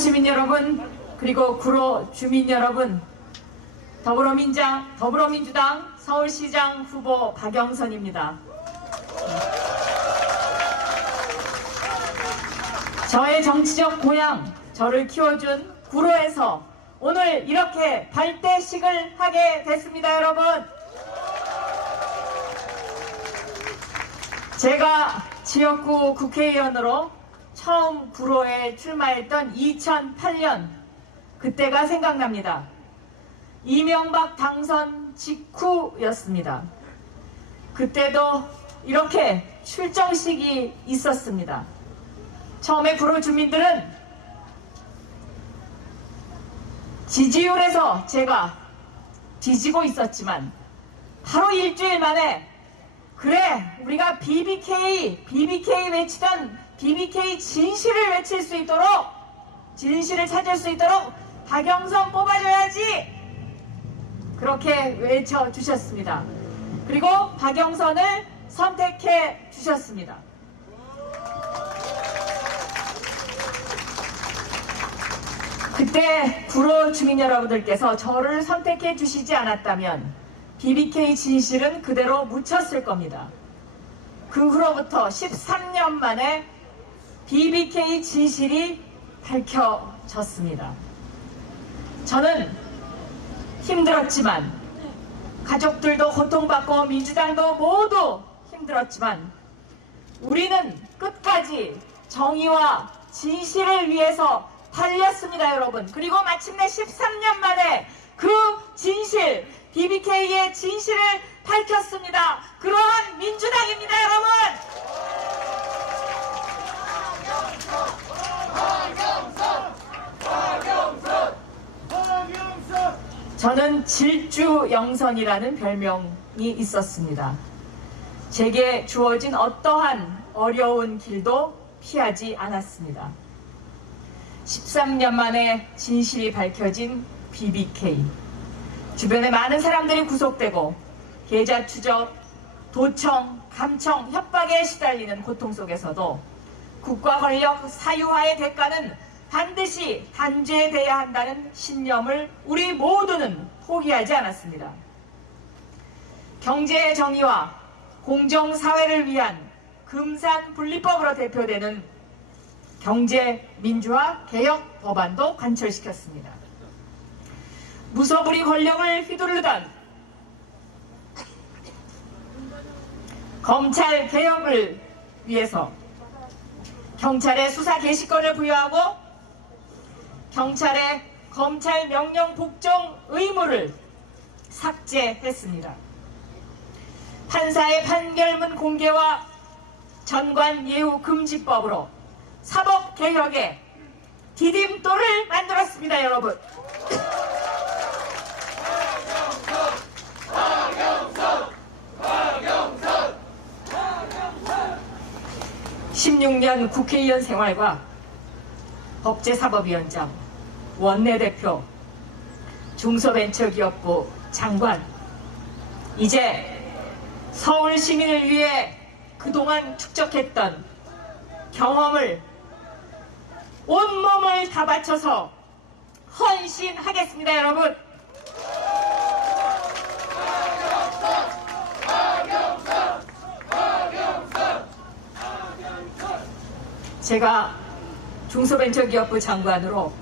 구로시민 여러분, 그리고 구로 주민 여러분, 더불어민주당 서울시장 후보 박영선입니다. 저의 정치적 고향, 저를 키워준 구로에서 오늘 이렇게 발대식을 하게 됐습니다, 여러분. 제가 지역구 국회의원으로 처음 구로에 출마했던 2008년, 그때가 생각납니다. 이명박 당선 직후였습니다. 그때도 이렇게 출정식이 있었습니다. 처음에 구로 주민들은 지지율에서 제가 뒤지고 있었지만 바로 일주일 만에 그래, 우리가 BBK 외치던 BBK 진실을 외칠 수 있도록, 진실을 찾을 수 있도록 박영선 뽑아줘야지, 그렇게 외쳐주셨습니다. 그리고 박영선을 선택해 주셨습니다. 그때 구로 주민 여러분들께서 저를 선택해 주시지 않았다면 BBK 진실은 그대로 묻혔을 겁니다. 그 후로부터 13년 만에 BBK 진실이 밝혀졌습니다. 저는 힘들었지만, 가족들도 고통받고 민주당도 모두 힘들었지만, 우리는 끝까지 정의와 진실을 위해서 달렸습니다, 여러분. 그리고 마침내 13년 만에 그 진실, BBK의 진실을 밝혔습니다. 그러한 민주당입니다, 여러분. 저는 질주영선이라는 별명이 있었습니다. 제게 주어진 어떠한 어려운 길도 피하지 않았습니다. 13년 만에 진실이 밝혀진 BBK. 주변에 많은 사람들이 구속되고 계좌 추적, 도청, 감청, 협박에 시달리는 고통 속에서도 국가 권력 사유화의 대가는 반드시 단죄돼야 한다는 신념을 우리 모두는 포기하지 않았습니다. 경제 정의와 공정사회를 위한 금산분리법으로 대표되는 경제민주화 개혁 법안도 관철시켰습니다. 무소불위 권력을 휘두르던 검찰 개혁을 위해서 경찰의 수사 개시권을 부여하고 경찰의 검찰 명령 복종 의무를 삭제했습니다. 판사의 판결문 공개와 전관 예우 금지법으로 사법개혁의 디딤돌을 만들었습니다, 여러분. 16년 국회의원 생활과 법제사법위원장, 원내대표, 중소벤처기업부 장관, 이제 서울 시민을 위해 그동안 축적했던 경험을 온몸을 다 바쳐서 헌신하겠습니다, 여러분. 제가 중소벤처기업부 장관으로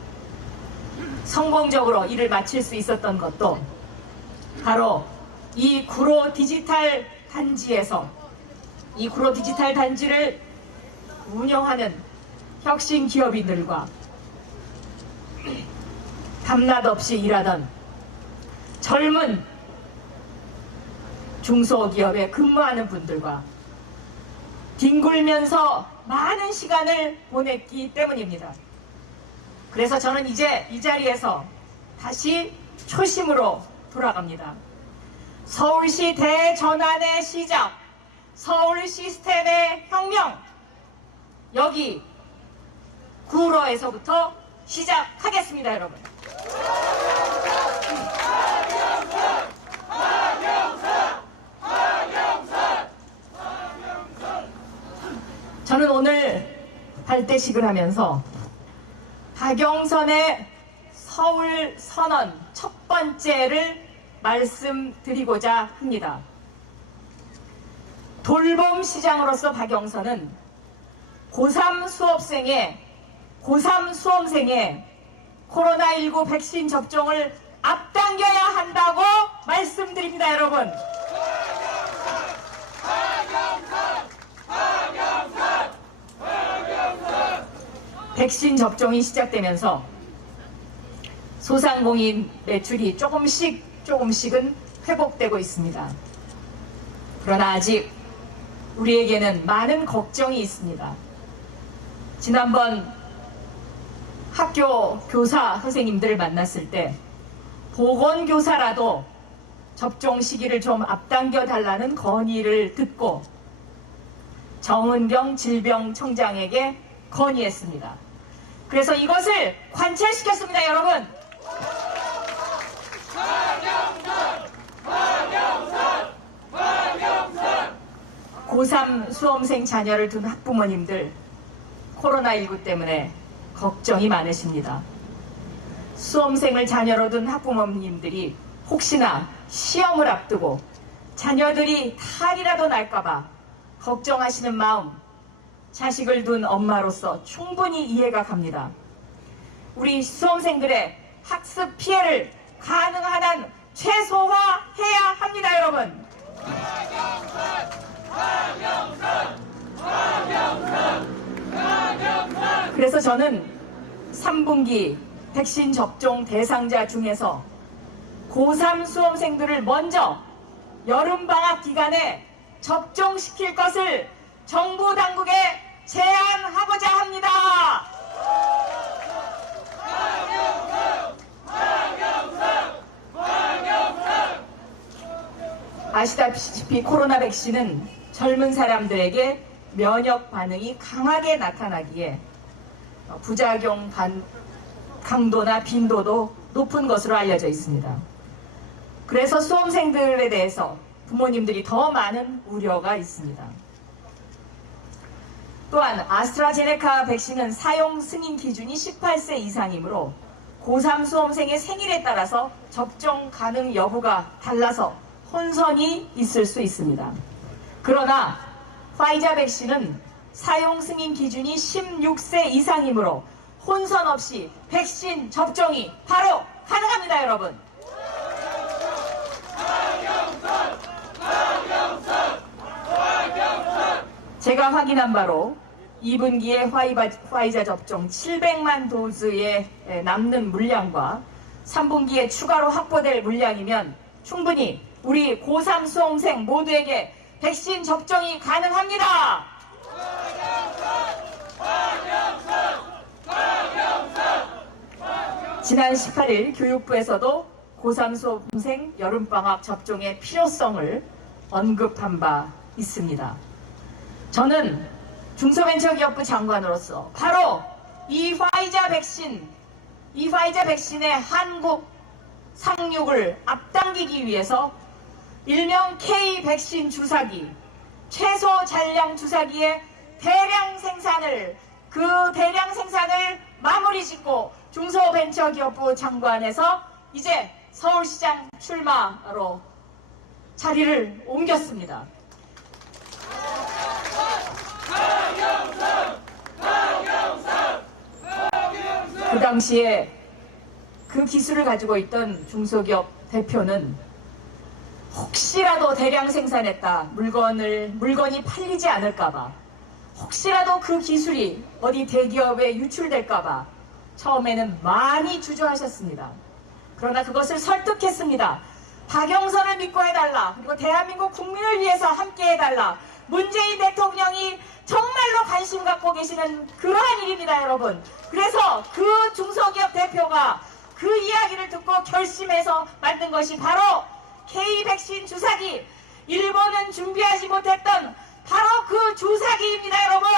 성공적으로 일을 마칠 수 있었던 것도 바로 이 구로 디지털 단지에서, 이 구로 디지털 단지를 운영하는 혁신 기업인들과 밤낮 없이 일하던 젊은 중소기업에 근무하는 분들과 뒹굴면서 많은 시간을 보냈기 때문입니다. 그래서 저는 이제 이 자리에서 다시 초심으로 돌아갑니다. 서울시 대전환의 시작, 서울 시스템의 혁명, 여기 구로에서부터 시작하겠습니다, 여러분. 저는 오늘 발대식을 하면서 박영선의 서울 선언 첫 번째를 말씀드리고자 합니다. 돌봄 시장으로서 박영선은 고3 수험생의 코로나19 백신 접종을 앞당겨야 한다고 말씀드립니다, 여러분. 백신 접종이 시작되면서 소상공인 매출이 조금씩은 회복되고 있습니다. 그러나 아직 우리에게는 많은 걱정이 있습니다. 지난번 학교 교사 선생님들을 만났을 때 보건교사라도 접종 시기를 좀 앞당겨 달라는 건의를 듣고 정은경 질병청장에게 건의했습니다. 그래서 이것을 관철시켰습니다, 여러분. 고3 수험생 자녀를 둔 학부모님들, 코로나19 때문에 걱정이 많으십니다. 수험생을 자녀로 둔 학부모님들이 혹시나 시험을 앞두고 자녀들이 탈이라도 날까봐 걱정하시는 마음, 자식을 둔 엄마로서 충분히 이해가 갑니다. 우리 수험생들의 학습 피해를 가능한 한 최소화해야 합니다, 여러분. 그래서 저는 3분기 백신 접종 대상자 중에서 고3 수험생들을 먼저 여름방학 기간에 접종시킬 것을 정부 당국에 제안하고자 합니다. 아시다시피 코로나 백신은 젊은 사람들에게 면역 반응이 강하게 나타나기에 부작용 강도나 빈도도 높은 것으로 알려져 있습니다. 그래서 수험생들에 대해서 부모님들이 더 많은 우려가 있습니다. 또한 아스트라제네카 백신은 사용 승인 기준이 18세 이상이므로 고3 수험생의 생일에 따라서 접종 가능 여부가 달라서 혼선이 있을 수 있습니다. 그러나 파이자 백신은 사용 승인 기준이 16세 이상이므로 혼선 없이 백신 접종이 바로 가능합니다, 여러분. 제가 확인한 바로 2분기에 화이자 접종 700만 도즈의 남는 물량과 3분기에 추가로 확보될 물량이면 충분히 우리 고3 수험생 모두에게 백신 접종이 가능합니다. 지난 18일 교육부에서도 고3 수험생 여름방학 접종의 필요성을 언급한 바 있습니다. 저는 중소벤처기업부 장관으로서 바로 이 파이자 백신의 한국 상륙을 앞당기기 위해서 일명 K 백신 주사기, 최소 잔량 주사기의 대량 생산을 마무리 짓고 중소벤처기업부 장관에서 이제 서울시장 출마로 자리를 옮겼습니다. 그 당시에 그 기술을 가지고 있던 중소기업 대표는 혹시라도 대량 생산했다, 물건이 팔리지 않을까봐, 혹시라도 그 기술이 어디 대기업에 유출될까봐 처음에는 많이 주저하셨습니다. 그러나 그것을 설득했습니다. 박영선을 믿고 해달라, 그리고 대한민국 국민을 위해서 함께 해달라. 문재인 대통령이 정말로 관심 갖고 계시는 그러한 일입니다, 여러분. 그래서 그 중소기업 대표가 그 이야기를 듣고 결심해서 만든 것이 바로 K-백신 주사기, 일본은 준비하지 못했던 바로 그 주사기입니다, 여러분.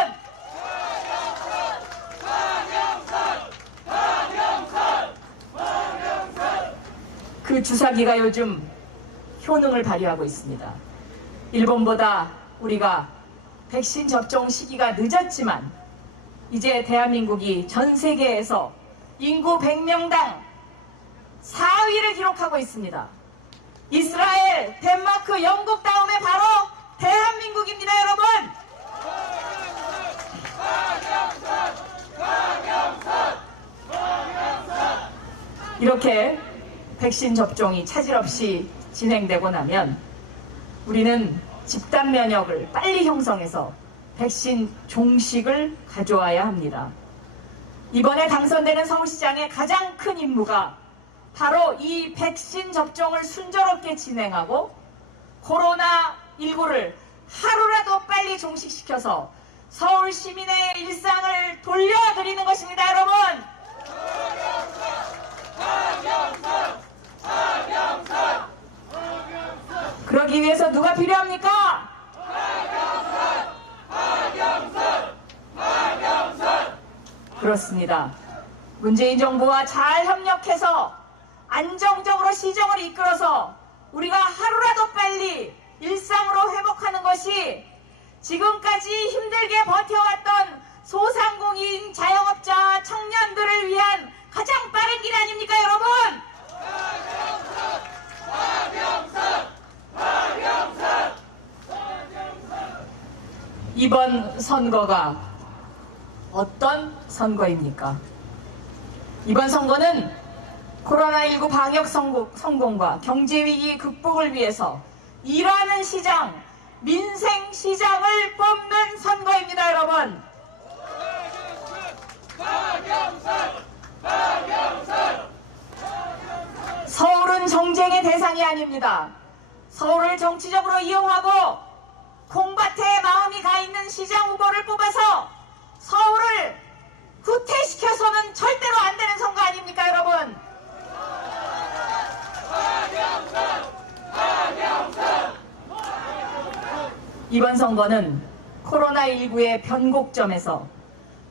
그 주사기가 요즘 효능을 발휘하고 있습니다. 일본보다 우리가 백신 접종 시기가 늦었지만 이제 대한민국이 전 세계에서 인구 100명당 4위를 기록하고 있습니다. 이스라엘, 덴마크, 영국 다음에 바로 대한민국입니다, 여러분. 이렇게 백신 접종이 차질 없이 진행되고 나면 우리는 집단 면역을 빨리 형성해서 백신 종식을 가져와야 합니다. 이번에 당선되는 서울시장의 가장 큰 임무가 바로 이 백신 접종을 순조롭게 진행하고 코로나19를 하루라도 빨리 종식시켜서 서울 시민의 일상을 돌려드리는 것입니다, 여러분. 그러기 위해서 누가 필요합니까? 그렇습니다. 문재인 정부와 잘 협력해서 안정적으로 시정을 이끌어서 우리가 하루라도 빨리 일상으로 회복하는 것이 지금까지 힘들게 버텨왔던 소상공인, 자영업자, 청년들을 위한 가장 빠른 길 아닙니까, 여러분? 이번 선거가 어떤 선거입니까? 이번 선거는 코로나19 방역 성공과 경제위기 극복을 위해서 일하는 시장, 민생 시장을 뽑는 선거입니다, 여러분. 서울은 정쟁의 대상이 아닙니다. 서울을 정치적으로 이용하고 콩밭에 마음이 가 있는 시장 후보를 뽑아서 서울을 후퇴시켜서는 절대로 안 되는 선거 아닙니까, 여러분? 이번 선거는 코로나19의 변곡점에서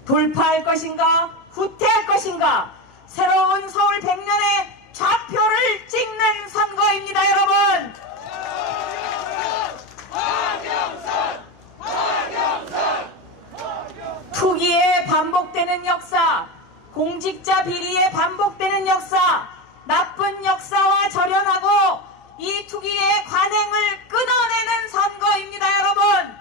돌파할 것인가, 후퇴할 것인가, 새로운 서울 100년의 좌표를 찍는 선거입니다, 여러분. 투기에 반복되는 역사, 공직자 비리에 반복되는 역사, 나쁜 역사와 절연하고 이 투기의 관행을 끊어내는 선거입니다, 여러분.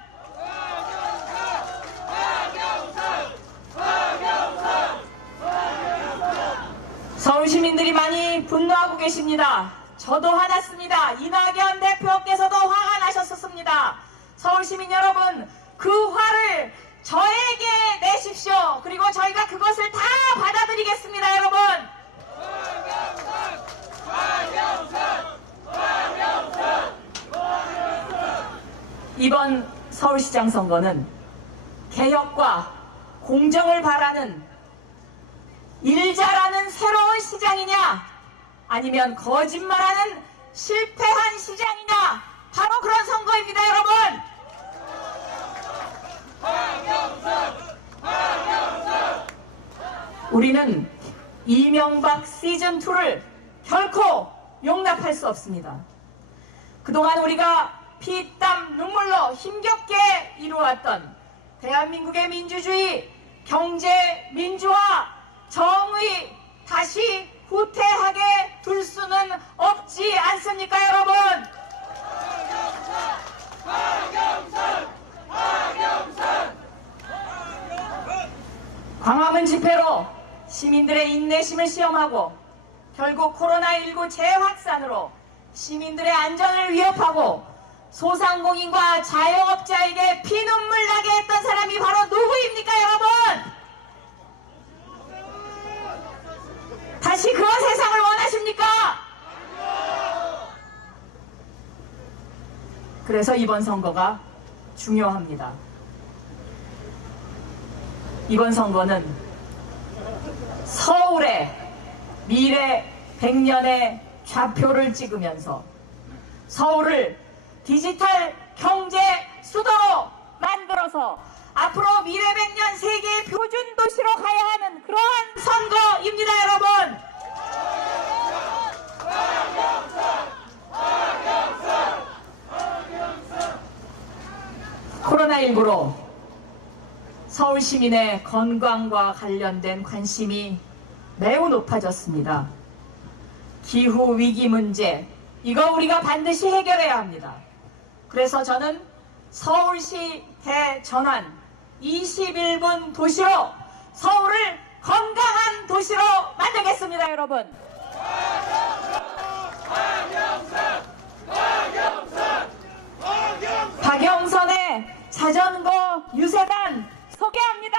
서울 시민들이 많이 분노하고 계십니다. 저도 화났습니다. 이낙연 대표께서도 화가 나셨었습니다. 서울 시민 여러분, 그 화를 저에게 내십시오. 그리고 저희가 그것을 다 받아들이겠습니다, 여러분. 이번 서울시장 선거는 개혁과 공정을 바라는 일 잘하는 새로운 시장이냐, 아니면 거짓말하는 실패한 시장이냐, 바로 그런 선거입니다, 여러분. 우리는 이명박 시즌2를 결코 용납할 수 없습니다. 그동안 우리가 피땀 눈물로 힘겹게 이루어왔던 대한민국의 민주주의, 경제, 민주화, 정의 다시 후퇴하게 둘 수는 없지 않습니까, 여러분? 광화문 집회로 시민들의 인내심을 시험하고 결국 코로나19 재확산으로 시민들의 안전을 위협하고 소상공인과 자영업자에게 피눈물 나게 했던 사람이 바로 누구입니까, 여러분? 다시 그런 세상을 원하십니까? 그래서 이번 선거가 중요합니다. 이번 선거는 서울의 미래 100년의 좌표를 찍으면서 서울을 디지털 경제 수도로 만들어서 앞으로 미래 100년 세계 표준 도시로 가야 하는 그러한 선거입니다, 여러분. 코로나19로 서울 시민의 건강과 관련된 관심이 매우 높아졌습니다. 기후 위기 문제, 이거 우리가 반드시 해결해야 합니다. 그래서 저는 서울시 대전환 21분 도시로 서울을 건강한 도시로 만들겠습니다, 여러분. 박영선의 자전거 유세단 소개합니다.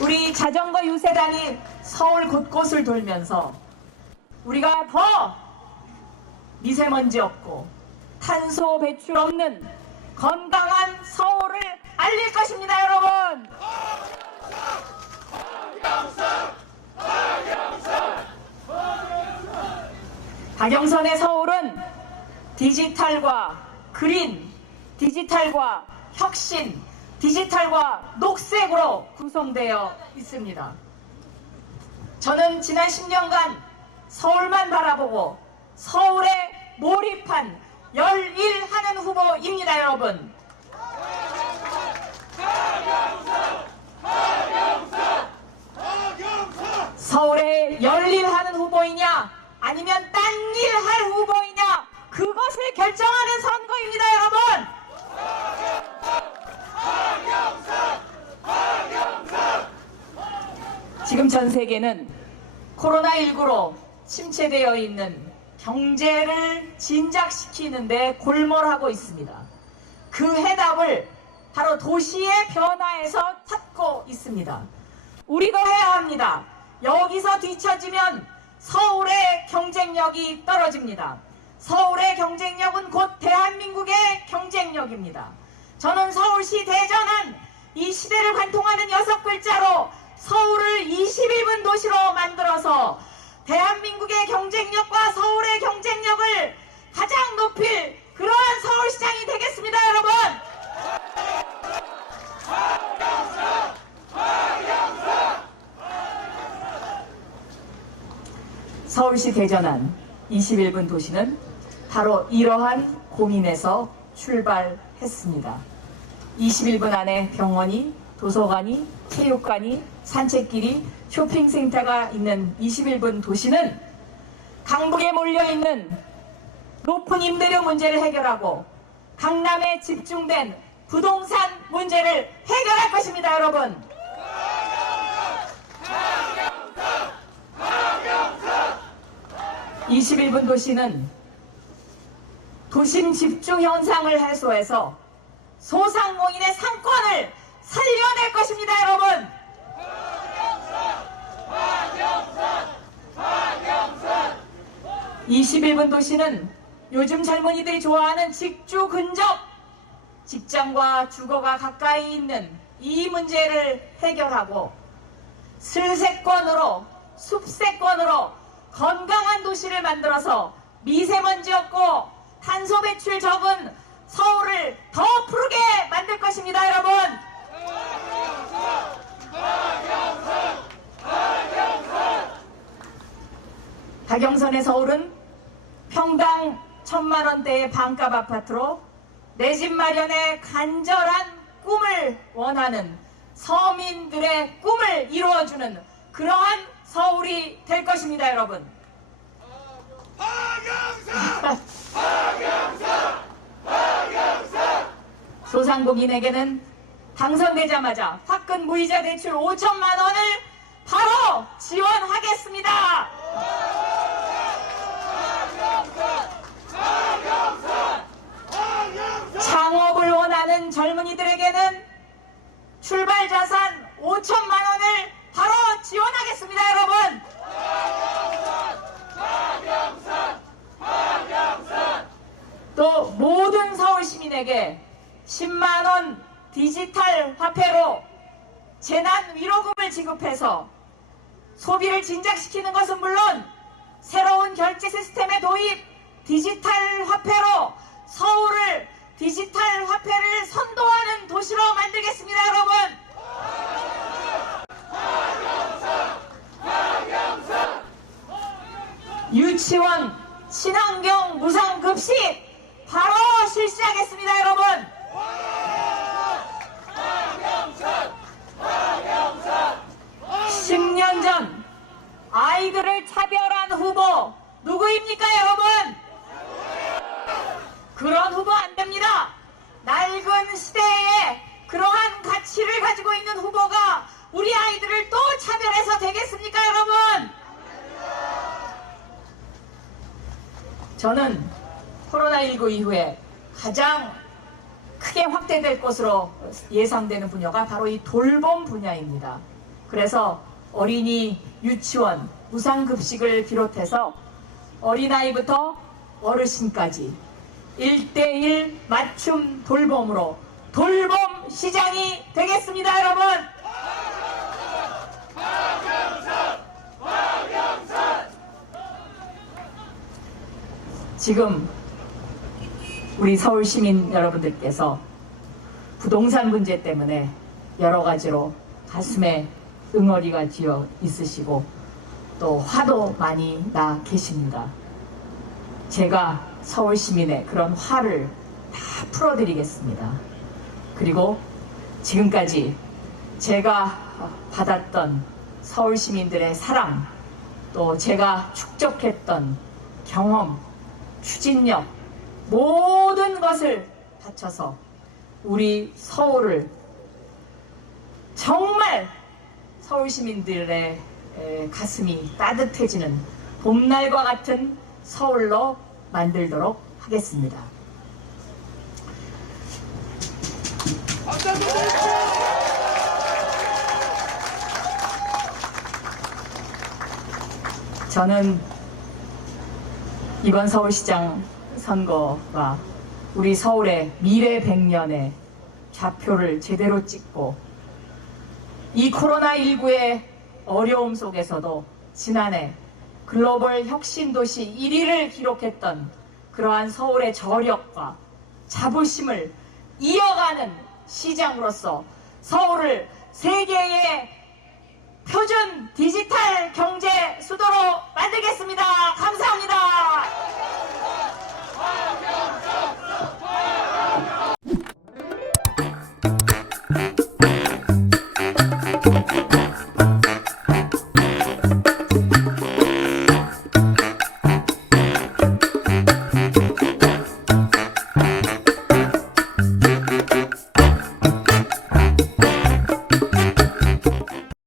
우리 자전거 유세단이 서울 곳곳을 돌면서 우리가 더 미세먼지 없고 탄소 배출 없는 건강한 서울을 알릴 것입니다, 여러분. 박영선의 서울은 디지털과 그린, 디지털과 혁신, 디지털과 녹색으로 구성되어 있습니다. 저는 지난 10년간 서울만 바라보고 서울에 몰입한 열일하는 후보입니다, 여러분. 서울에 열일하는 후보이냐 아니면 딴 일 할 후보이냐, 그것을 결정하는 선거입니다, 여러분. 지금 전 세계는 코로나19로 침체되어 있는 경제를 진작시키는데 골몰하고 있습니다. 그 해답을 바로 도시의 변화에서 찾고 있습니다. 우리도 해야 합니다. 여기서 뒤처지면 서울의 경쟁력이 떨어집니다. 서울의 경쟁력은 곧 대한민국의 경쟁력입니다. 저는 서울시 대전환, 이 시대를 관통하는 6글자로 서울을 21분 도시로 만들어서 대한민국의 경쟁력과 서울의 경쟁력을 가장 높일 그러한 서울시장이 되겠습니다, 여러분. 서울시 대전환 21분 도시는 바로 이러한 고민에서 출발했습니다. 21분 안에 병원이, 도서관이, 체육관이, 산책길이, 쇼핑센터가 있는 21분 도시는 강북에 몰려있는 높은 임대료 문제를 해결하고 강남에 집중된 부동산 문제를 해결할 것입니다, 여러분. 21분 도시는 도심 집중 현상을 해소해서 소상공인의 상권을 살려낼 것입니다, 여러분. 21분 도시는 요즘 젊은이들이 좋아하는 직주 근접, 직장과 주거가 가까이 있는 이 문제를 해결하고 슬세권으로, 숲세권으로 건강한 도시를 만들어서 미세먼지 없고 탄소 배출 적은 서울을 더 푸르게 만들 것입니다, 여러분. 박영선의 서울은 평당 1,000만원대의 반값 아파트로 내 집 마련의 간절한 꿈을 원하는 서민들의 꿈을 이루어주는 그러한 서울이 될 것입니다, 여러분. 박영선! 박영선! 박영선! 소상공인에게는 당선되자마자 화끈 무이자 대출 5천만 원을 바로 지원하겠습니다. 창업을 원하는 젊은이들에게는 출발 자산 5천만 원을 바로 지원하겠습니다, 여러분. 또 모든 서울 시민에게 10만 원 디지털 화폐로 재난 위로금을 지급해서 소비를 진작시키는 것은 물론 새로운 결제 시스템의 도입, 디지털 화폐로 서울을 디지털 화폐를 선도하는 도시로 만들겠습니다, 여러분. 유치원, 친환경 무상급식 바로 실시하겠습니다, 여러분. 후보입니까, 여러분? 그런 후보 안 됩니다. 낡은 시대에 그러한 가치를 가지고 있는 후보가 우리 아이들을 또 차별해서 되겠습니까, 여러분? 저는 코로나19 이후에 가장 크게 확대될 것으로 예상되는 분야가 바로 이 돌봄 분야입니다. 그래서 어린이, 유치원, 무상급식을 비롯해서 어린아이부터 어르신까지 1:1 맞춤 돌봄으로 돌봄 시장이 되겠습니다, 여러분! 지금 우리 서울 시민 여러분들께서 부동산 문제 때문에 여러 가지로 가슴에 응어리가 쥐어 있으시고 또 화도 많이 나 계십니다. 제가 서울 시민의 그런 화를 다 풀어드리겠습니다. 그리고 지금까지 제가 받았던 서울 시민들의 사랑, 또 제가 축적했던 경험, 추진력, 모든 것을 바쳐서 우리 서울을 정말 서울 시민들의 가슴이 따뜻해지는 봄날과 같은 서울로 만들도록 하겠습니다. 저는 이번 서울시장 선거가 우리 서울의 미래 100년의 좌표를 제대로 찍고 이 코로나19의 어려움 속에서도 지난해 글로벌 혁신도시 1위를 기록했던 그러한 서울의 저력과 자부심을 이어가는 시장으로서 서울을 세계의 표준 디지털 경제 수도로 만들겠습니다. 감사합니다.